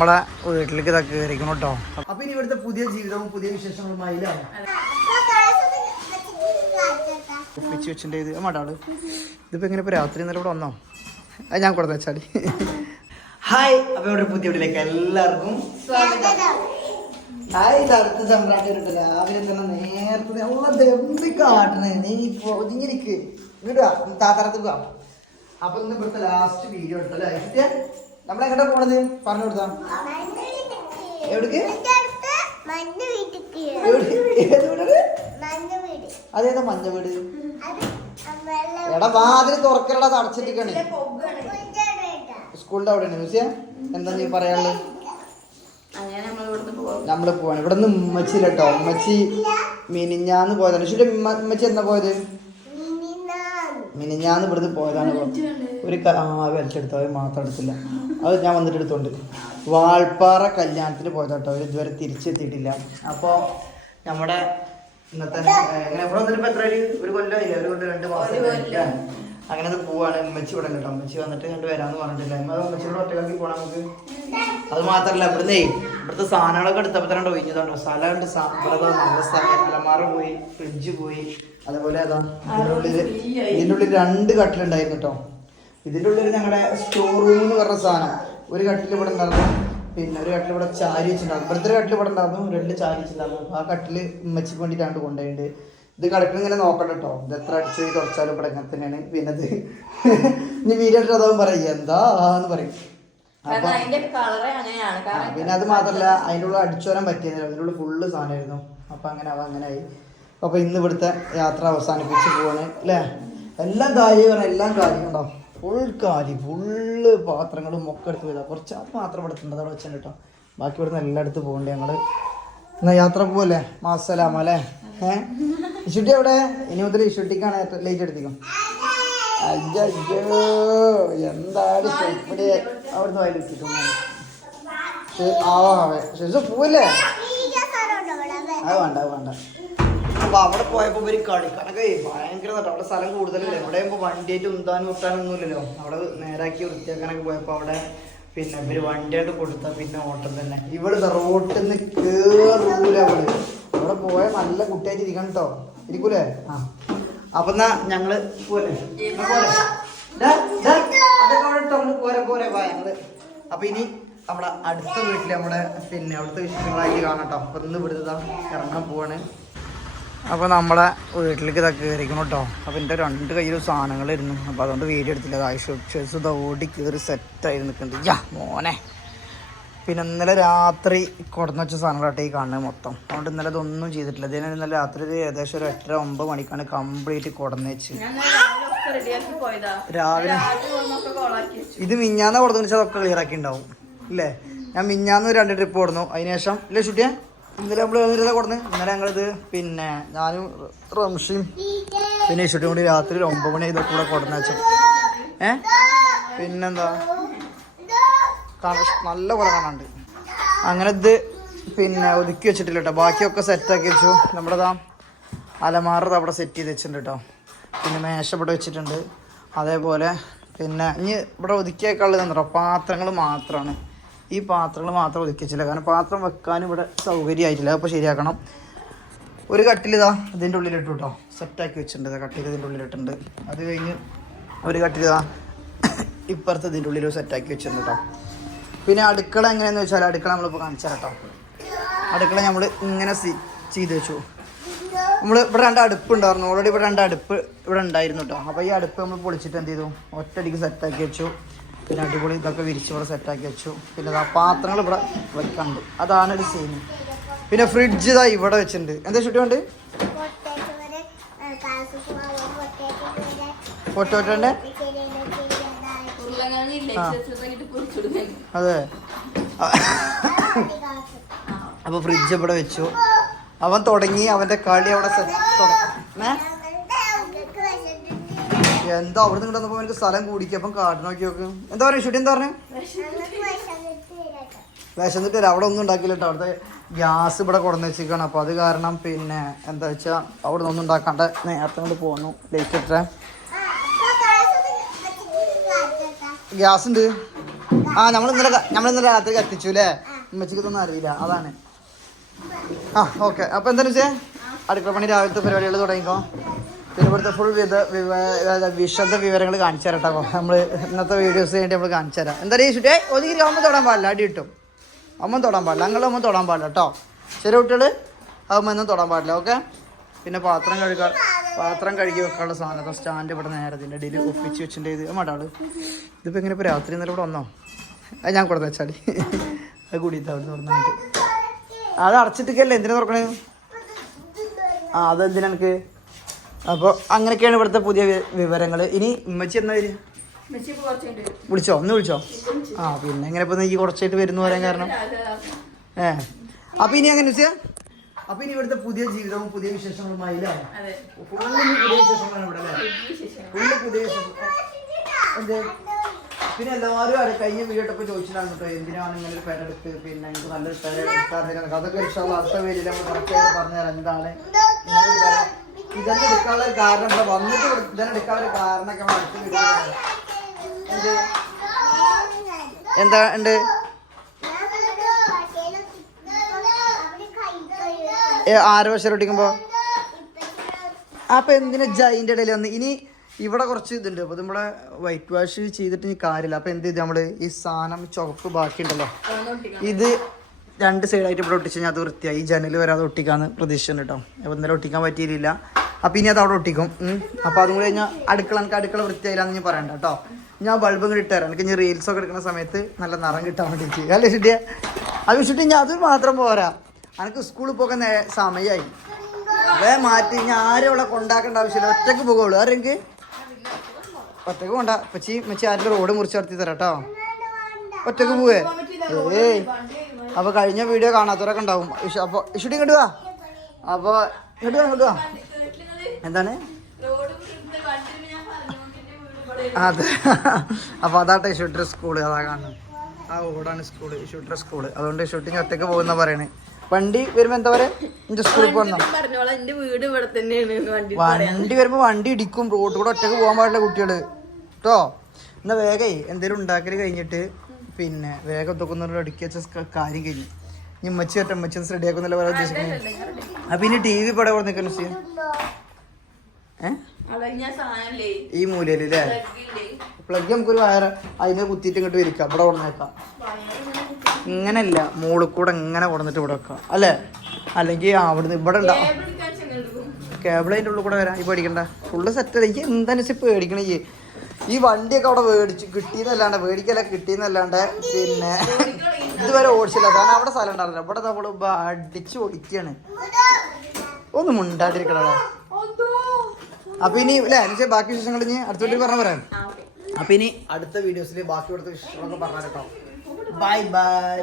നമ്മളെ വീട്ടിലേക്ക് ഇതൊക്കെ കയറിക്കണം കേട്ടോ. അപ്പൊ ഇനി ഇവിടുത്തെ പുതിയ ജീവിതവും പുതിയ വിശേഷങ്ങളുമായില്ലാണ് ഒപ്പിച്ച് വെച്ചിട്ട് ഇത് മാട്ടാള് ഇതിപ്പോ എങ്ങനെ ഇപ്പൊ രാത്രി ഇന്നലെ ഇവിടെ വന്നോ? അത് ഞാൻ കൊടുത്ത വെച്ചാടി. ഹായ്, അപ്പൊ ഇവിടെ പുതിയ വീട്ടിലേക്ക് എല്ലാവർക്കും ഹായ്. അടുത്ത സമ്പ്രാട്ട് രാവിലെ തന്നെ നേരത്തെ എന്ത് കാട്ടണേ നീ ഒതുങ്ങിരിക്ക് ഇങ്ങോട്ട് താത്തറത്ത് പോവാം. അപ്പൊ ഇന്ന് ഇവിടുത്തെ ലാസ്റ്റ് വീഡിയോ എടുത്തല്ലേ നമ്മളെങ്ങോട്ടാ പോണത് പറഞ്ഞു കൊടുത്താ? എവിടേക്ക്? അതേതാ മഞ്ഞ വീട്? എടാ വാതിൽ തുറക്കലടാ, അടച്ചിട്ടിരിക്കണേ. സ്കൂളിന്റെ അവിടെ മ്യൂസിയ എന്താ നീ പറയാനുള്ളത്? നമ്മള് പോവാണ്. ഇവിടെ നിന്ന് ഉമ്മച്ചിട്ടോ, ഉമ്മച്ചി മിനിഞ്ഞാന്ന് പോയതാണ്. പക്ഷേ ഉമ്മച്ചി എന്നാ പോയത്? മിനിഞ്ഞാന്ന് ഇവിടുന്ന് പോയതാണ്. ഒരു വലിച്ചെടുത്തു, അത് മാത്രം എടുത്തില്ല. അത് ഞാൻ വന്നിട്ട് എടുത്തോണ്ട് വാൾപ്പാറ കല്യാണത്തിന് പോയതാട്ടോ. അവർ ഇതുവരെ തിരിച്ചെത്തിയിട്ടില്ല. അപ്പോൾ നമ്മുടെ ഇന്നത്തെ എങ്ങനെ ഇവിടെ വന്നിട്ട് എത്ര ഒരു കൊല്ലമില്ല, ഒരു കൊല്ലം 2 മാസം അങ്ങനെ അത് പോവാണ്. ഉമ്മച്ചി ഇവിടെ കേട്ടോ. ഉമ്മച്ചി വന്നിട്ട് കണ്ട് വരാമെന്ന് പറഞ്ഞിട്ടില്ല. ഉമ്മച്ചിയോട് ഒറ്റക്കാക്കി പോകണം നമുക്ക്. അത് മാത്രമല്ല ഇവിടുത്തെ സാധനങ്ങളൊക്കെ എടുത്തപ്പോൾ തന്നെ ഒഴിഞ്ഞതുണ്ടോ. സ്ഥലമുണ്ട്, നല്ല സ്ഥലം. അലമാറ പോയി, ഫ്രിഡ്ജ് പോയി, അതേപോലെ അതാ ഇതിൻ്റെ ഉള്ളിൽ 2 കട്ടിലുണ്ടായിരുന്നു കേട്ടോ. ഇതിൻ്റെ ഉള്ളിൽ ഞങ്ങളുടെ സ്റ്റോർ റൂം എന്ന് പറഞ്ഞ സാധനം. ഒരു കട്ടിൽ ഇവിടെ ഉണ്ടായിരുന്നു, പിന്നെ ഒരു കട്ടിൽ ഇവിടെ ചാരി വെച്ചിട്ടുണ്ടായിരുന്നു. ഇവിടുത്തെ ഒരു കട്ടിൽ ഇവിടെ ഉണ്ടായിരുന്നു, 2 ചാരി വെച്ചിട്ടുണ്ടായിരുന്നു. ആ കട്ടില് ഉമ്മച്ചിക്ക് വേണ്ടിയിട്ടാണ്ട് കൊണ്ടുപോയിട്ടുണ്ട്. ഇത് കിടക്കുന്ന ഇങ്ങനെ നോക്കണം കേട്ടോ. ഇത് എത്ര അടിച്ച് തുടച്ചാലും ഇവിടെ ഇങ്ങനെ തന്നെയാണ്. പിന്നെ ഇത് ഇനി വീഡിയോ അതാവും പറയും എന്താന്ന് പറയും. പിന്നെ അത് മാത്രമല്ല അതിൻ്റെ ഉള്ളിൽ അടിച്ചു വരാൻ പറ്റിയിരുന്നില്ല. അതിൻ്റെ ഉള്ളിൽ ഫുള്ള് സാധനമായിരുന്നു. അപ്പം അങ്ങനെയായി. അപ്പോൾ ഇന്ന് ഇവിടുത്തെ യാത്ര അവസാനിപ്പിച്ച് പോവാണ് അല്ലേ. എല്ലാം കാര്യം ഉണ്ടോ, ഫുള്ള് പാത്രങ്ങളും ഒക്കെ എടുത്ത് പോയതാണ്. കുറച്ച് പാത്രം എടുത്തിട്ടുണ്ട്, അതവിടെ വെച്ചിട്ടുണ്ട് കേട്ടോ. ബാക്കി ഇവിടുന്ന് എല്ലായിടത്തും പോകണ്ടേ ഞങ്ങൾ. എന്നാൽ യാത്ര പോവല്ലേ? മാസലാമ അല്ലേ? ഇഷുട്ടി എവിടെ? ഇനി മുതൽ ഇഷുട്ടിക്കാണ് ലേറ്റ് എടുത്തിക്കും. അയ്യോ എന്താണ് ഇവിടെ അവിടുന്ന് വായിൽ വെച്ചിട്ടുണ്ട്. പോവല്ലേ? അത് വേണ്ട. അപ്പൊ അവിടെ പോയപ്പോ ഒരു കളിക്കാനൊക്കെ ഭയങ്കര അവിടെ സ്ഥലം കൂടുതലല്ലേ. ഇവിടെ ആകുമ്പോ വണ്ടിയായിട്ട് ഉന്താനും ഇല്ലല്ലോ. അവിടെ നേരാക്കി വൃത്തിയാക്കാനൊക്കെ പോയപ്പോ അവിടെ പിന്നെ ഇവര് വണ്ടിയായിട്ട് കൊടുത്താൽ പിന്നെ ഓട്ടം തന്നെ. ഇവിടെ റോട്ടിൽ നിന്ന് കേറൂല. അവിടെ പോയ നല്ല കുട്ടിയായിട്ട് ഇരിക്കണം കേട്ടോ. ഇരിക്കൂലേ? അപ്പൊ എന്നാ ഞങ്ങള് പോരെ. പോരെ ഞങ്ങള്. അപ്പൊ ഇനി നമ്മുടെ അടുത്ത വീട്ടില് നമ്മുടെ പിന്നെ അവിടുത്തെ വിശേഷങ്ങളായിട്ട് കാണാം കേട്ടോ. അപ്പൊ ഇന്ന് ഇവിടുത്തെ ഇറങ്ങാൻ പോവാണ്. അപ്പോൾ നമ്മളെ വീട്ടിലേക്ക് ഇതൊക്കെ കയറിക്കണം കേട്ടോ. അപ്പോൾ എൻ്റെ 2 കയ്യിലും സാധനങ്ങളായിരുന്നു. അപ്പോൾ അതുകൊണ്ട് വീഡിയോ എടുത്തില്ല. ഷർട്ട്സ് ഇത് ഓടി കയറി സെറ്റായി നിൽക്കുന്നുണ്ട് മോനെ. പിന്നെ ഇന്നലെ രാത്രി കൊടുന്ന് വെച്ച സാധനങ്ങളായിട്ട് ഈ കാണുന്നത് മൊത്തം. അതുകൊണ്ട് ഇന്നലെ ഇതൊന്നും ചെയ്തിട്ടില്ല. ഇതിന് ഇന്നലെ രാത്രി ഏകദേശം ഒരു 8-9 മണിക്കാണ് കംപ്ലീറ്റ് കൊടുന്ന് വെച്ച്. രാവിലെ ഇത് മിഞ്ഞാന്ന് കൊടുന്ന് വെച്ചാൽ അതൊക്കെ ക്ലിയർ ആക്കി ഉണ്ടാവും ഇല്ലേ. ഞാൻ മിഞ്ഞാന്ന് 2 ട്രിപ്പ് കൊടുന്നു. അതിനുശേഷം ഇല്ലേ ഷൂട്ടിയാ ഇന്നലെ നമ്മൾ കൊടുന്ന്. ഇന്നലെ ഞങ്ങളിത് പിന്നെ ഞാനും റംഷിയും പിന്നെ ഇഷുട്ടും കൂടി രാത്രി 9 മണി ഇതൊക്കെ കൂടെ കൊടുന്ന് വെച്ചു. പിന്നെന്താ നല്ല പോലെ കാണാണ്ട്. അങ്ങനെ ഇത് പിന്നെ ഒതുക്കി വെച്ചിട്ടില്ല കേട്ടോ. ബാക്കിയൊക്കെ സെറ്റാക്കി വെച്ചു. നമ്മുടെതാ അലമാറ അവിടെ സെറ്റ് ചെയ്ത് വെച്ചിട്ടുണ്ട് കേട്ടോ. പിന്നെ മേശ ഇവിടെ വെച്ചിട്ടുണ്ട്. അതേപോലെ പിന്നെ ഇനി ഇവിടെ ഒതുക്കിയേക്കാളുള്ളത് എന്താ പാത്രങ്ങൾ മാത്രമാണ്. ഈ പാത്രങ്ങൾ മാത്രം ഒതുക്കി വെച്ചില്ല, കാരണം പാത്രം വെക്കാനും ഇവിടെ സൗകര്യമായിട്ടില്ല. അപ്പോൾ ശരിയാക്കണം. ഒരു കട്ടിലിതാ ഇതിൻ്റെ ഉള്ളിലിട്ടു കേട്ടോ, സെറ്റാക്കി വെച്ചിട്ടുണ്ട്. കട്ടിൽ ഇതിൻ്റെ ഉള്ളിലിട്ടുണ്ട്. അത് കഴിഞ്ഞ് ഒരു കട്ടിലിതാ ഇപ്പുറത്ത് ഇതിൻ്റെ ഉള്ളിൽ സെറ്റാക്കി വെച്ചിട്ടുണ്ട് കേട്ടോ. പിന്നെ അടുക്കള എങ്ങനെയാണെന്ന് വെച്ചാൽ അടുക്കള നമ്മളിപ്പോൾ കാണിച്ചാൽ കേട്ടോ. അടുക്കള നമ്മൾ ഇങ്ങനെ ചെയ്ത് വെച്ചു. നമ്മൾ ഇവിടെ 2 അടുപ്പ് ഉണ്ടായിരുന്നു. ഓൾറെഡി ഇവിടെ 2 അടുപ്പ് ഇവിടെ ഉണ്ടായിരുന്നു കേട്ടോ. അപ്പോൾ ഈ അടുപ്പ് നമ്മൾ പൊളിച്ചിട്ട് എന്ത് ചെയ്തു, ഒറ്റയടിക്ക് സെറ്റാക്കി വെച്ചു. പിന്നെ അടിപൊളി ഇതൊക്കെ വിരിച്ച് ഇവിടെ സെറ്റാക്കി വെച്ചു. പിന്നെ പാത്രങ്ങൾ ഇവിടെ വെക്കാനുണ്ട്, അതാണ് ഒരു സീൻ. പിന്നെ ഫ്രിഡ്ജ് ഇതാ ഇവിടെ വെച്ചിട്ടുണ്ട്. എന്താ ചുറ്റുമുണ്ട് പൊട്ടോട്ടൻ്റെ. അതെ, അപ്പോൾ ഫ്രിഡ്ജ് ഇവിടെ വെച്ചു. അവൻ തുടങ്ങി അവൻ്റെ കളി അവിടെ എന്താ അവിടെ നിന്ന് വന്നപ്പോൾ എനിക്ക് സ്ഥലം കൂടിക്കും. അപ്പം കാട് നോക്കി നോക്കും. എന്താ പറയുക ഷൂട്ടി? എന്താ പറഞ്ഞത്? വിശന്നിട്ട് അവിടെ ഒന്നും ഉണ്ടാക്കില്ല കേട്ടോ. അവിടുത്തെ ഗ്യാസ് ഇവിടെ കൊടുന്ന് വെച്ചിരിക്കണം. അപ്പോൾ അത് കാരണം പിന്നെ എന്താ വെച്ചാൽ അവിടെ നിന്നൊന്നും ഉണ്ടാക്കാണ്ട് നേരത്തെ കൊണ്ട് പോന്നു. ലേറ്റ് ഇട്ടേ ഗ്യാസ് ഉണ്ട്. ആ നമ്മളിന്നലെ രാത്രി കത്തിച്ചു അല്ലേ? ഉമ്മച്ചിക്ക് ഇതൊന്നും അറിയില്ല, അതാണ്. ആ ഓക്കെ. അപ്പൊ എന്താണെന്ന് വെച്ചാൽ അടുക്കള പണി രാവിലത്തെ പരിപാടികൾ തുടങ്ങിക്കോ. പിന്നെ ഇവിടുത്തെ ഫുൾ വിശദ വിവരങ്ങൾ കാണിച്ചു തരാം കേട്ടോ. നമ്മൾ ഇന്നത്തെ വീഡിയോസ് വേണ്ടി നമ്മൾ കാണിച്ചു തരാം. എന്താ പറയുക ചുറ്റേ ഒതുക്കി അമ്മ തൊടാൻ പാടില്ല, അടി കിട്ടും. അമ്മ തൊടാൻ പാടില്ല, അമ്മ തൊടാൻ പാടില്ല കേട്ടോ. ചെറിയ കുട്ടികൾ അമ്മ ഒന്നും തൊടാൻ പാടില്ല. ഓക്കെ. പിന്നെ പാത്രം കഴുകി വെക്കാനുള്ള സാധനം സ്റ്റാൻഡ് ഇവിടെ നേരെ ഇതിൻ്റെ ഇടയിൽ ഒപ്പിച്ച് വെച്ചിട്ടുണ്ട്. ഇത് മാട്ടാള് ഇതിപ്പോൾ എങ്ങനെ ഇപ്പോൾ രാത്രി ഇന്നലെ ഇവിടെ വന്നോ? അത് ഞാൻ കൊടുത്ത വെച്ചാടി അത് കൂടിയിട്ട് അവിടെ തുറന്നിട്ട് അത് അടച്ചിട്ടൊക്കെയല്ലേ, എന്തിനാ തുറക്കണേ? ആ അതെന്തിനാ എനിക്ക്? അപ്പോൾ അങ്ങനെയൊക്കെയാണ് ഇവിടുത്തെ പുതിയ വിവരങ്ങൾ. ഇനി ഉമ്മച്ചി എന്നാ വരിക? വിളിച്ചോ? ഒന്ന് വിളിച്ചോ? ആ പിന്നെ എങ്ങനെ ഇപ്പോൾ നീ കുറച്ചായിട്ട് വരുന്നു പറയാൻ കാരണം അപ്പം ഇനി അങ്ങനെ വെച്ചാൽ അപ്പം ഇനി ഇവിടുത്തെ പുതിയ ജീവിതവും പുതിയ വിശേഷങ്ങളുമായി അല്ലേ? പുതിയ വിശേഷങ്ങളാണ് ഇവിടെ അല്ലേ? പുതിയ വിശേഷം. എന്ത് പിന്നെ എല്ലാവരും കഴിഞ്ഞ വീട്ടൊക്കെ ചോദിച്ചിട്ടാണ് കേട്ടോ, എന്തിനാണ് ഇങ്ങനെ ഒരു പേരെടുത്ത്, പിന്നെ എനിക്ക് നല്ലൊരു പേരെടുക്കാറില്ല. അതൊക്കെ അടുത്ത പേരിൽ നമ്മൾ കറക്റ്റായിട്ട് പറഞ്ഞുതരാം എന്താണ് ഇതെന്നെ എടുക്കാനുള്ള ഒരു കാരണം. ഇവിടെ വന്നിട്ട് ഇതെന്നെ എടുക്കാനുള്ള ഒരു കാരണമൊക്കെ നമ്മൾ അടുത്ത വീട്ടിൽ എന്താ ഉണ്ട്. ആറ് വർഷം ഒട്ടിക്കുമ്പോ അപ്പൊ എന്തിനാ ജൈൻ്റെ ഇടയിൽ വന്ന് ഇനി ഇവിടെ കുറച്ച് ഇതുണ്ട്. അപ്പോൾ നമ്മളെ വൈറ്റ് വാഷ് ചെയ്തിട്ട് ഇനി കാര്യമില്ല. അപ്പോൾ എന്ത് ചെയ്ത് നമ്മൾ ഈ സാധനം ചുവപ്പ് ബാക്കിയുണ്ടല്ലോ, ഇത് രണ്ട് സൈഡായിട്ട് ഇവിടെ ഒട്ടിച്ച് കഴിഞ്ഞാൽ അത് വൃത്തിയായി. ഈ ജനൽ വരാതെ ഒട്ടിക്കാന്ന് പ്രതീക്ഷിച്ചിട്ടുണ്ട് കേട്ടോ. അപ്പോൾ ഇന്നലെ ഒട്ടിക്കാൻ പറ്റിയില്ല. അപ്പോൾ ഇനി അത് അവിടെ ഒട്ടിക്കും. അപ്പോൾ അതും കൂടി കഴിഞ്ഞാൽ എനിക്ക് അടുക്കള വൃത്തിയായില്ലാന്ന് ഞാൻ പറയണ്ട കേട്ടോ. ഞാൻ ബൾബ് ഇങ്ങോട്ട് ഇട്ടുതരാം. എനിക്ക് ഇനി റീൽസൊക്കെ എടുക്കുന്ന സമയത്ത് നല്ല നിറം കിട്ടാൻ വേണ്ടിയിട്ട് അല്ലേ ചുട്ടിയ? അത് ചുട്ടി ഞാൻ അത് മാത്രം പോരാ, എനിക്ക് സ്കൂളിൽ പോകാൻ സമയമായി. അതേ മാറ്റി ഞാൻ ആരും ഇവിടെ കൊണ്ടാക്കേണ്ട ആവശ്യമില്ല, ഒറ്റയ്ക്ക് പോകുള്ളൂ. ആരെനിക്ക് ഒറ്റക്ക് പോണ്ട. മച്ചി ആരുടെ റോഡ് മുറിച്ച് നടത്തി തരാം കേട്ടോ. ഒറ്റക്ക് പോവേ? അപ്പോൾ കഴിഞ്ഞ വീഡിയോ കാണാത്തവരൊക്കെ ഉണ്ടാവും. അപ്പോൾ ഇഷുട്ടി ഇങ്ങോട്ട് വാ. അപ്പോൾ ഇങ്ങോട്ട് വാ. എന്താണ് അതെ? അപ്പോൾ അതാട്ടെ ഇഷുട്ടിയുടെ സ്കൂള്, അതാ കാണുന്നത്. ആ ഓടാണ് സ്കൂള്, ഇഷുട്ടിയുടെ സ്കൂള്. അതുകൊണ്ട് ഇഷുട്ടി ഒറ്റയ്ക്ക് പോകുന്ന പറയണേ. വണ്ടി വരുമ്പോ എന്താ പറയാ, എന്റെ സ്കൂളിൽ പോകണം. വണ്ടി വരുമ്പോ വണ്ടി ഇടിക്കും. റോഡ് കൂടെ ഒറ്റക്ക് പോകാൻ പാടില്ല കുട്ടികള് കേട്ടോ. എന്നാ വേഗം എന്തേലും ഉണ്ടാക്കല് കഴിഞ്ഞിട്ട് പിന്നെ വേഗം തൊക്കുന്നവരോട് അടുക്കി വെച്ച കാര്യം കഴിഞ്ഞു. ഇനി ഉമ്മച്ചി റെഡിയാക്കുന്നില്ല പറയാൻ ഉദ്ദേശിക്കുന്നത്. അപ്പൊ ഇനി ടി വി പടം നിൽക്കുന്നു ഈ മൂലയില് അല്ലേ? പ്ലഗ് നമുക്കൊരു വയറ് അതിന് കുത്തിയിട്ട് ഇങ്ങോട്ട് വിരിക്കാം, ഇവിടെ കൊണ്ടുവന്നേക്കാം. ഇങ്ങനെയല്ല, മുകളിൽ കൂടെ ഇങ്ങനെ കൊണ്ടുവന്നിട്ട് ഇവിടെ വെക്കാം അല്ലേ? അല്ലെങ്കിൽ അവിടുന്ന് ഇവിടെ ഉണ്ടാവും കേബിൾ അതിൻ്റെ ഉള്ളിൽ കൂടെ വരാം. ഈ പേടിക്കണ്ട, ഫുള്ള് സെറ്റ്. എനിക്ക് എന്താണെന്ന് പേടിക്കണേ. ഈ വണ്ടിയൊക്കെ അവിടെ കിട്ടിയെന്നല്ലാണ്ട് കിട്ടിയെന്നല്ലാണ്ട് പിന്നെ ഇതുവരെ ഓടിച്ചില്ല. കാരണം അവിടെ സ്ഥലം ഉണ്ടാവില്ല. ഇവിടെ നമ്മൾ അടിച്ച് ഓടിക്കുകയാണ്. ഒന്നും മുണ്ടാണ്ടിരിക്കണോ. അപ്പൊ ഇനി അല്ലേ ബാക്കി വിശേഷങ്ങൾ ഇനി അടുത്ത വീട്ടിൽ പറയാം. അപ്പൊ ഇനി അടുത്ത വീഡിയോസിൽ ബാക്കി ഇവിടുത്തെ വിശേഷങ്ങളൊക്കെ പറഞ്ഞാൽ കേട്ടോ. Bye bye.